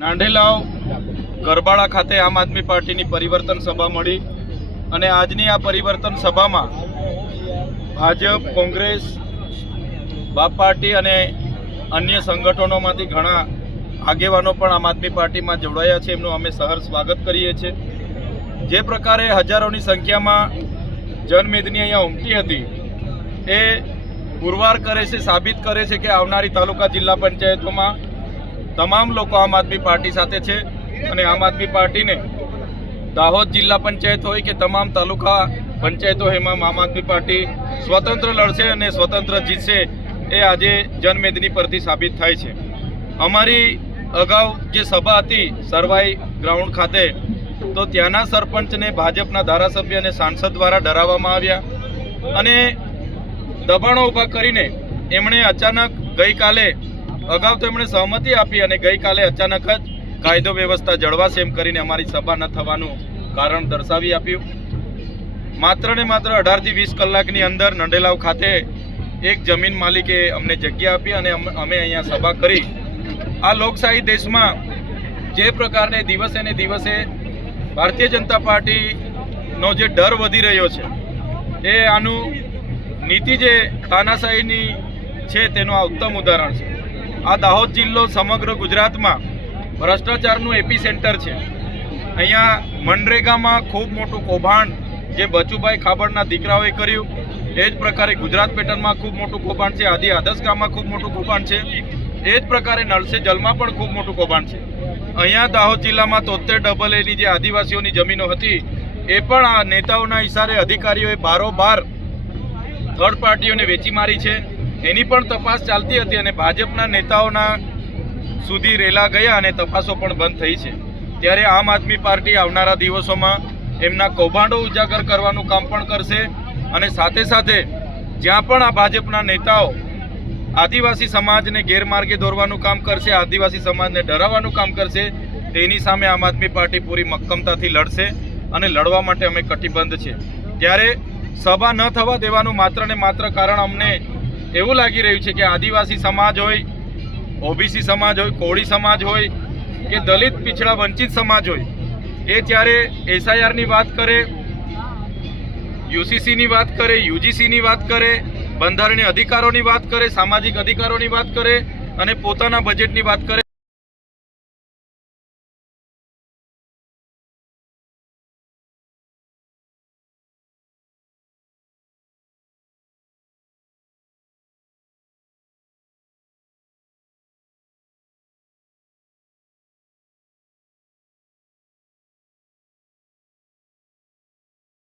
નાંઢેલાવ ગરબાડા ખાતે આમ આદમી પાર્ટીની પરિવર્તન સભા મળી અને આજની આ પરિવર્તન સભામાં ભાજપ, કોંગ્રેસ, બાપ પાર્ટી અને અન્ય સંગઠનોમાંથી ઘણા આગેવાનો પણ આમ આદમી પાર્ટીમાં જોડાયા છે. એમનું અમે સહર સ્વાગત કરીએ છીએ. જે પ્રકારે હજારોની સંખ્યામાં જનમેદની અહીંયા ઉમટી હતી, એ પુરવાર કરે છે, સાબિત કરે છે કે આવનારી તાલુકા જિલ્લા પંચાયતોમાં તમામ લોકો આમ આદમી પાર્ટી સાથે છે અને આમ આદમી પાર્ટીને દાહોદ જિલ્લા પંચાયત હોય કે તમામ તાલુકા પંચાયતો એમાં આમ આદમી પાર્ટી સ્વતંત્ર લડશે અને સ્વતંત્ર જીતશે એ આજે જનમેદની પરથી સાબિત થાય છે. અમારી અગાઉ જે સભા હતી સરવાઈ ગ્રાઉન્ડ ખાતે, તો ત્યાંના સરપંચને ભાજપના ધારાસભ્ય અને સાંસદ દ્વારા ડરાવવામાં આવ્યા અને દબાણો ઊભા કરીને એમણે અચાનક ગઈકાલે અગાઉ તો એમણે સહમતિ આપી અને ગઈકાલે અચાનક જ કાયદો વ્યવસ્થા જળવાશે એમ કરીને અમારી સભા ન થવાનું કારણ દર્શાવી આપ્યું. માત્ર ને માત્ર અઢારથી વીસ કલાકની અંદર નંડેલાવ ખાતે એક જમીન માલિકે અમને જગ્યા આપી અને અમે અહીંયા સભા કરી. આ લોકશાહી દેશમાં જે પ્રકારને દિવસે ને દિવસે ભારતીય જનતા પાર્ટીનો જે ડર વધી રહ્યો છે, એ આનું નીતિ જે તાનાશાહીની છે તેનું આ ઉત્તમ ઉદાહરણ છે. આ દાહોદ જિલ્લો સમગ્ર ગુજરાતમાં ભ્રષ્ટાચારનું એપી સેન્ટર છે. અહીંયા મનરેગામાં ખૂબ મોટું કૌભાંડ જે બચુભાઈ ખાબડના દીકરાઓએ કર્યું, એ જ પ્રકારે ગુજરાત પેટર્નમાં ખૂબ મોટું કૌભાંડ છે, આદિ આદર્શ ગામમાં ખૂબ મોટું કૌભાંડ છે, એ જ પ્રકારે નળસે જલમાં પણ ખૂબ મોટું કૌભાંડ છે. અહીંયા દાહોદ જિલ્લામાં તોતેર ડબલ એની જે આદિવાસીઓની જમીનો હતી, એ પણ આ નેતાઓના ઇશારે અધિકારીઓએ બારોબાર થર્ડ પાર્ટીઓને વેચી મારી છે. એની પણ તપાસ ચાલતી હતી અને ભાજપના નેતાઓના સુધી રેલા ગયા અને તપાસો પણ બંધ થઈ છે. ત્યારે આમ આદમી પાર્ટી આવનારા દિવસોમાં એમના કૌભાંડો ઉજાગર કરવાનું કામ પણ કરશે અને સાથે સાથે જ્યાં પણ આ ભાજપના નેતાઓ આદિવાસી સમાજને ગેરમાર્ગે દોરવાનું કામ કરશે, આદિવાસી સમાજને ડરાવવાનું કામ કરશે, તેની સામે આમ આદમી પાર્ટી પૂરી મક્કમતાથી લડશે અને લડવા માટે અમે કટિબદ્ધ છે. ત્યારે સભા ન થવા દેવાનું માત્ર ને માત્ર કારણ અમને એવું લાગી રહ્યું છે કે આદિવાસી સમાજ હોય, ઓબીસી સમાજ હોય, કોળી સમાજ હોય, કે દલિત, પીછડા, વંચિત સમાજ હોય, એ ત્યારે એસઆઈઆરની વાત કરે, યુસીસીની વાત કરે, યુજીસીની વાત કરે, બંધારણીય અધિકારોની વાત કરે, સામાજિક અધિકારોની વાત કરે અને પોતાના બજેટની વાત કરે.